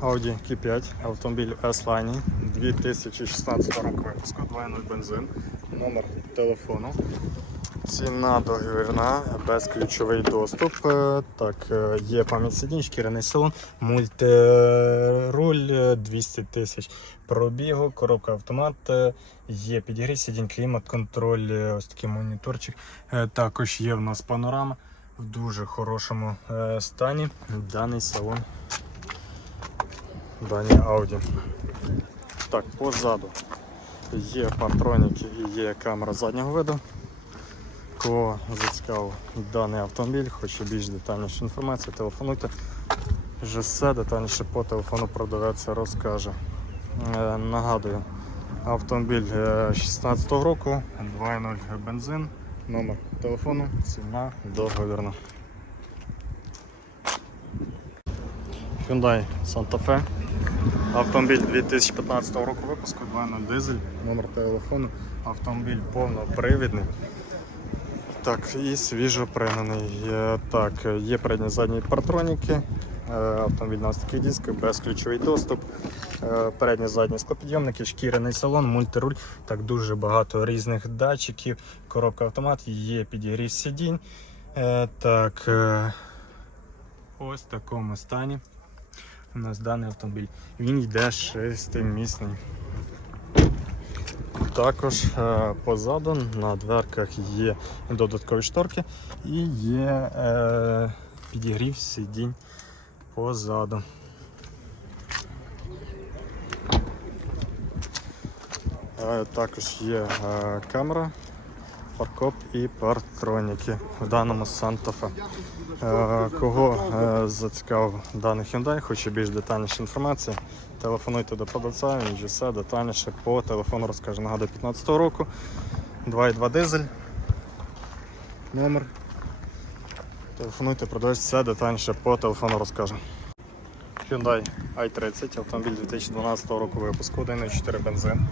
Audi Q5, автомобіль S-Line 2016 року випуску, 2.0 бензин, номер телефону. Ціна договірна, безключовий доступ. Е, Так, е, є пам'ять сидінь, шкіряний салон, мультируль е, 200 тисяч пробігу, коробка автомат, е, є підігрів сидінь, клімат, контроль, е, ось такий моніторчик. Е, Також є в нас панорама в дуже хорошому е, стані. Даний салон, дані Audi. Так, позаду є патроніки і є камера заднього виду. Кого зацікавив даний автомобіль, хоче більш детальніше інформацію, телефонуйте. Вже все детальніше по телефону продавець розкаже. Е, нагадую, автомобіль е, 16 року, 2.0 бензин, номер телефону, ціна договірна. Hyundai Santa Fe. Автомобіль 2015 року випуску, 2.0 дизель, номер телефону, автомобіль повнопривідний. Так, і свіжо пригнаний. Є, Так, є передні задні партроніки, е, автомобіль на таких дисках, безключовий доступ, е, передні задні склопідйомники, шкіряний салон, мультируль. Так, дуже багато різних датчиків, коробка автомат, є підігрів сидінь. Е, Так, е, ось в такому стані у нас даний автомобіль. Він йде шестимісний. Також е, позаду на дверках є додаткові шторки і є е, підігрів сидінь позаду. Е, також є камера, паркоп і партроніки в даному Fe. Е, Кого е, зацікавив даний Hyundai, хоче більш детальніше інформації, телефонуйте до продавця, він вже все детальніше по телефону розкаже. Нагадую, 15 року, 2.2 дизель, номер. Телефонуйте, продавець все детальніше по телефону розкаже. Hyundai i30, автомобіль 2012 року випуску, 1.4 бензин.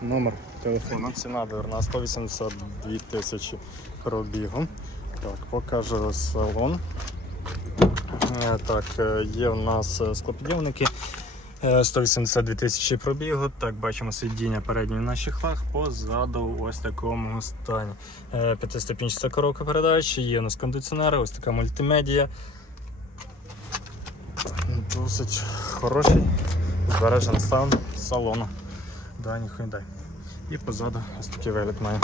Номер телефону, ціна доверна 182 тисячі пробігу. Так, покажу салон. Е, Так, е, є в нас е, склопідйомники. е, 182 тисячі пробігу. Так, бачимо сидіння переднє на чехлах, позаду ось такому стані. Е, П'ятиступінчата коробка передач, є у нас кондиціонери, ось така мультимедія. Досить хороший збережений стан салону. Дані Hyundai. І позаду ось такий вигляд має.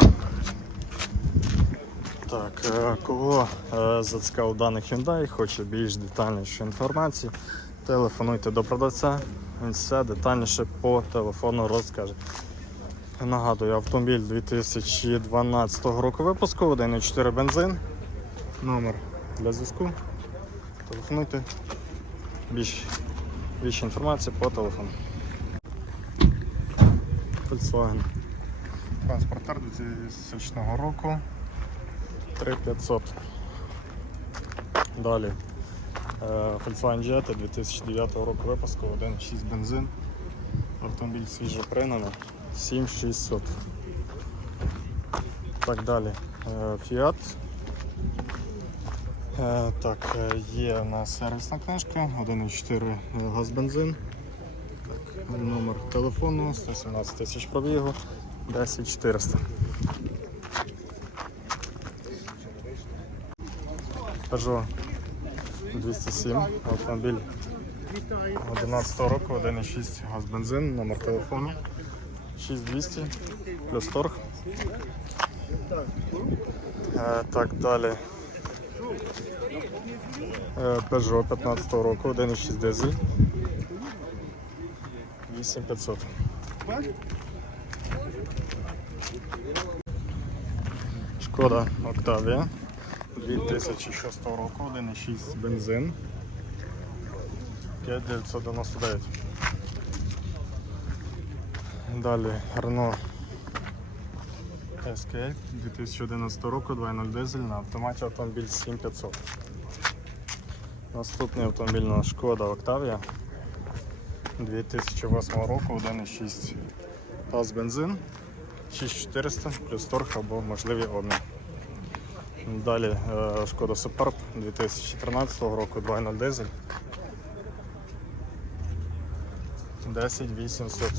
Так, е, кого е, зацікавив даний Hyundai, хоче більш детальніше інформації, телефонуйте до продавця, він все детальніше по телефону розкаже. Нагадую, автомобіль 2012 року випуску, 1.4 бензин, номер для зв'язку. Телефонуйте, більш, більше інформації по телефону. Volkswagen. Транспортер 2000 року. 3500. Далі. е, Volkswagen Jetta 2009 року випуску, 1.6 бензин. Автомобіль свіжо пригнаний. 7600. Так далі. Е, Fiat. Е, Так, є у нас сервісна книжка, 1.4 газ бензин. Так, номер телефону, 117 тисяч пробігу, 10400. Peugeot 207, автомобіль 11 року, 1,6 газ бензин, номер телефону 6200 плюс торг. Е, так, далі. Е, Peugeot 15 року, 1,6 дизель. 8500. Шкода Octavia 2006 року, 1,6 бензин. 5999. Далі Renault Escape 2011 року, 2.0 дизель на автоматі автомобіль 7500. Наступний автомобіль на Шкода Octavia 2008 року, 1,6 газ бензин 6400 плюс торг або можливий обмін. Далі Шкода Superb 2013 року 2.0 дизель 10 800.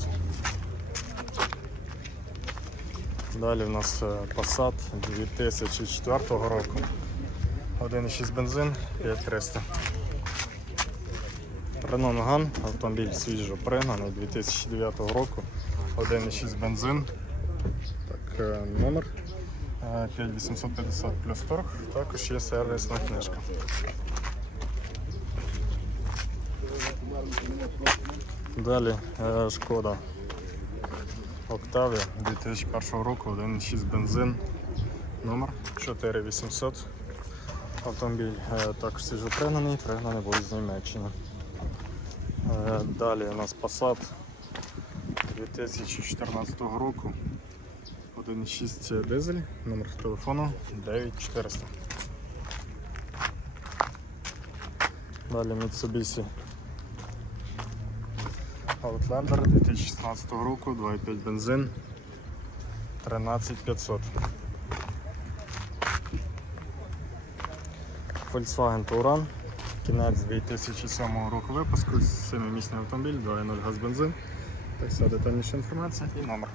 Далі в нас е, Passat 2004 року. 1,6 бензин, 5300. Renault Megane, автомобіль свіжо пригнаний 2009 року. 1,6 бензин. Так, е, номер е, 5850 плюс торг. Також є сервісна книжка. Далі е, шкода. Octavia 2001 року, 1,6 бензин, номер 4800. Автомобіль е, також свіжопригнаний, пригнаний був з Німеччини. Е, Далі у нас Passat 2014 року, 1,6 дизель, номер телефону 9400. Далі Mitsubishi Outlander 2016 року, 2,5 бензин, 13500. Volkswagen Touran, кінець 2007 року випуску, 7-місний автомобіль, 2.0 газ бензин. Так вся детальніша інформація і номер.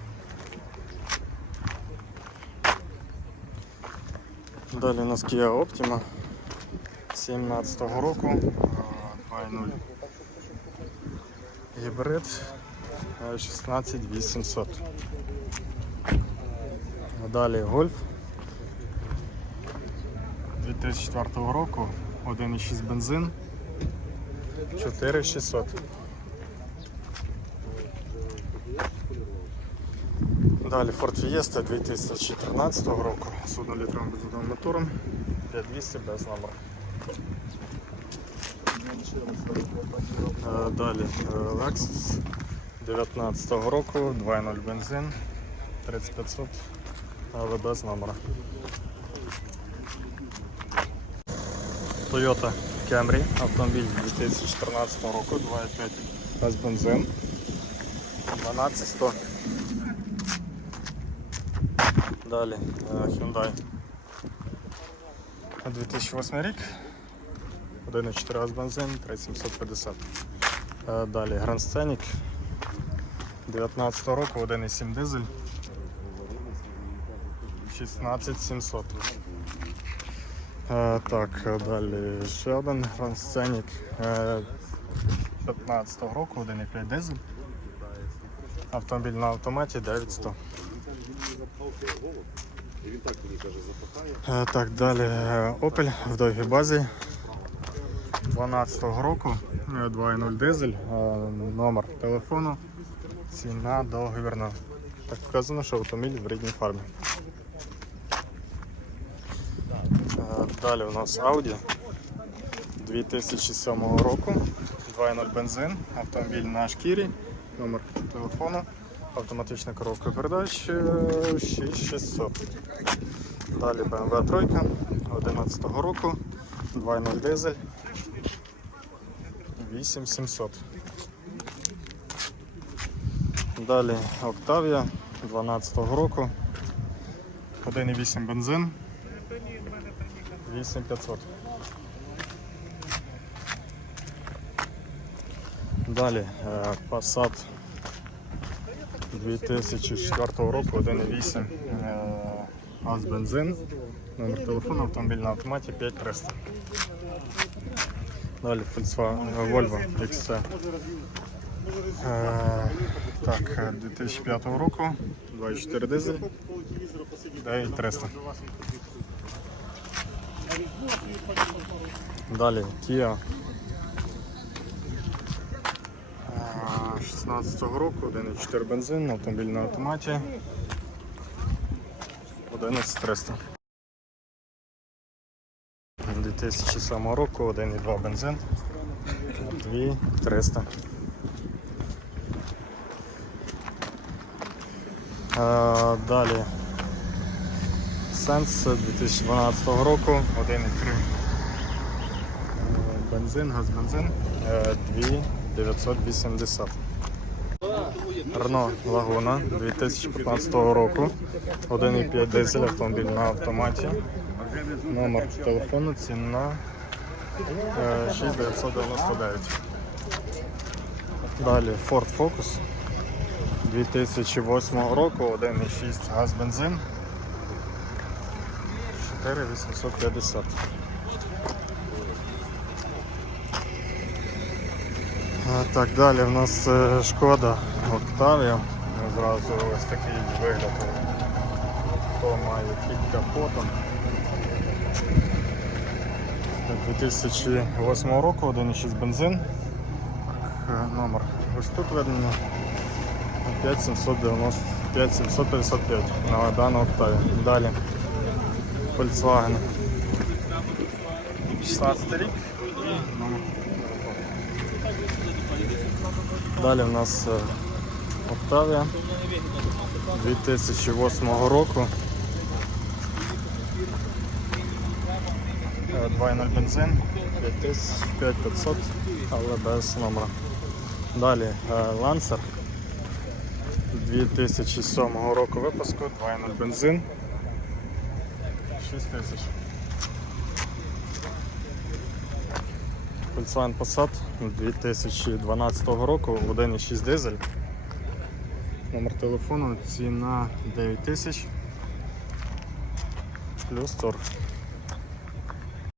Далі у нас Kia Optima 17 року, 2.0 гібрид е, 16800. Далі Golf 2004 року, 1,6 бензин, 4600. Далі Ford Fiesta 2014 року з 1-літровим безодовим мотором, 5200 без номера. Е, Далі е, Lexus 19 року, 2.0 бензин, 3500, але без номера. Toyota Camry, автомобіль 2014 року, 2.5 без бензин, 12100. Далі е, Hyundai 2008 рік, 1,4 газ бензин, 3750. Е, Далі Grand Scenic 19 року, 1,7 дизель, 16700. Е, Так, далі ще один Grand Scenic е, 15 року, 1,5 дизель. Автомобіль на автоматі 9100. Е, Так, далі е, Opel в довгій базі. 12-го року, е, 2.0 дизель, е, номер телефону, ціна договірна. Так вказано, що автомобіль в рідній фармі. Далі у нас Audi. 2007 року, 2.0 бензин, автомобіль на шкірі, номер телефону, автоматична коробка передач е, 6600. Далі BMW 3 11 року, 2.0 дизель, 8700. Далі Octavia 12 року, 1.8 бензин, 8500. Далі е, Passat 2004 року, 1.8 е, газ бензин, номер телефону, автомобіль на автоматі 5300. Далі е, Volvo XC. Е, так, е, 2005 року, 2.4 дизель, 9300. Далі Kia. Е, 16 року, 1.4 бензин, автомобіль на автоматі. 11300. 2007 року, 1.2 бензин, 2300. Е, Далі Sense 2012 року, 1.3 Е, бензин, газ бензин, е, 2980. Renault Laguna 2015 року, 1.5 дизель автомобіль на автоматі. Номер телефону, ціна е, 6999. Далі Ford Focus 2008 року, 1,6 газ бензин. 4850. Так, далі в нас е, шкода Ну, Зразу ось такий вигляд. Хто має під капотом. 2008 року, 1,6 бензин. Так, е, Номер ось тут видно. 5790, 5755 на дану Octavia. Далі Volkswagen. 16 рік і номер. Далі в нас е, Octavia 2008 року. Е, 2.0 бензин, 5500, але без номера. Далі е, Lancer 2007 року випуску, 2.0 бензин, 6000. Volkswagen Passat 2012 року, 1.6 дизель. Номер телефону, ціна 9000 плюс торг.